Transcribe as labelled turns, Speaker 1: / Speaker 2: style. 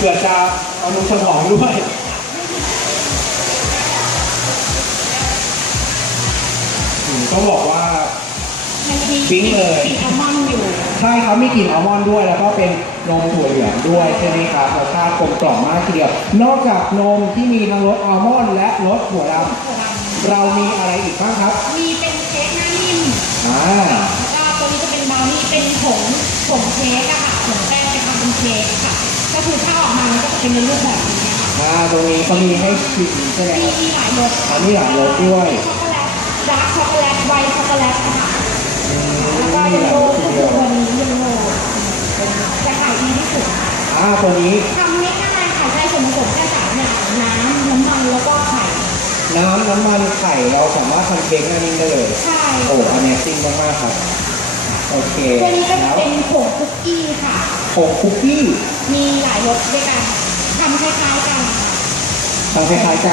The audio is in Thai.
Speaker 1: เผื่อจะเอานมฉลองด้วยอืมต้องบอกว่า
Speaker 2: มันมี
Speaker 1: ปิ๊งเลย
Speaker 2: กลิ่นอัลมอนด์อยู่
Speaker 1: ใช่ครับมีกลิ่นอัลมอนด์ด้วย แล้วก็เป็นนมถั่วเหลืองด้วยใช่ไหมครับรสชาติกลมกล่อมมากทีเดียวนอกจากนมที่มีทั้งรสอัลมอนด์และรสถั่วดำเรามีอะไรอีกบ้างครับ
Speaker 2: คือถ้าออกมามันก็จะเป็นในรูปแบบนี้ค่ะ
Speaker 1: อ่าตรงนี้เขามีให้ชิมใช่ไหม
Speaker 2: มี
Speaker 1: ครับ
Speaker 2: มีหลายรส
Speaker 1: อันนี้หลายรสด้วย
Speaker 2: ช็อกโกแลตดาร์กช็อกโกแลตไวท์ช็อกโกแลตค่ะ
Speaker 1: อืม
Speaker 2: แล้วก็
Speaker 1: มี
Speaker 2: เยล
Speaker 1: หลาย
Speaker 2: โล่
Speaker 1: รสที
Speaker 2: ก็
Speaker 1: เดี
Speaker 2: คื
Speaker 1: ย
Speaker 2: อ
Speaker 1: ว
Speaker 2: ตัวนี้เยลโล่จะขายดีที่สุด
Speaker 1: อ่าตัวนี้
Speaker 2: ทำง่ายๆค่ะใช้ส่วนผสมแค่สามอย่างน้ำน้ำมันแล้วก็ไข่
Speaker 1: น้ำน้ำมันไข่เราสามารถทำเค้กหน้านิ่งได้เลย
Speaker 2: ใช่
Speaker 1: โอ้อันนี้จริงมากๆครับ โอเค
Speaker 2: ตัวนี้ก็จะ
Speaker 1: แล้ว
Speaker 2: เป็นผง คุกกี้ค่ะ
Speaker 1: ผงคุกกี้
Speaker 2: มีหลายรสด้วยกันทำคล้ายๆกัน
Speaker 1: ทำคล้ายๆกัน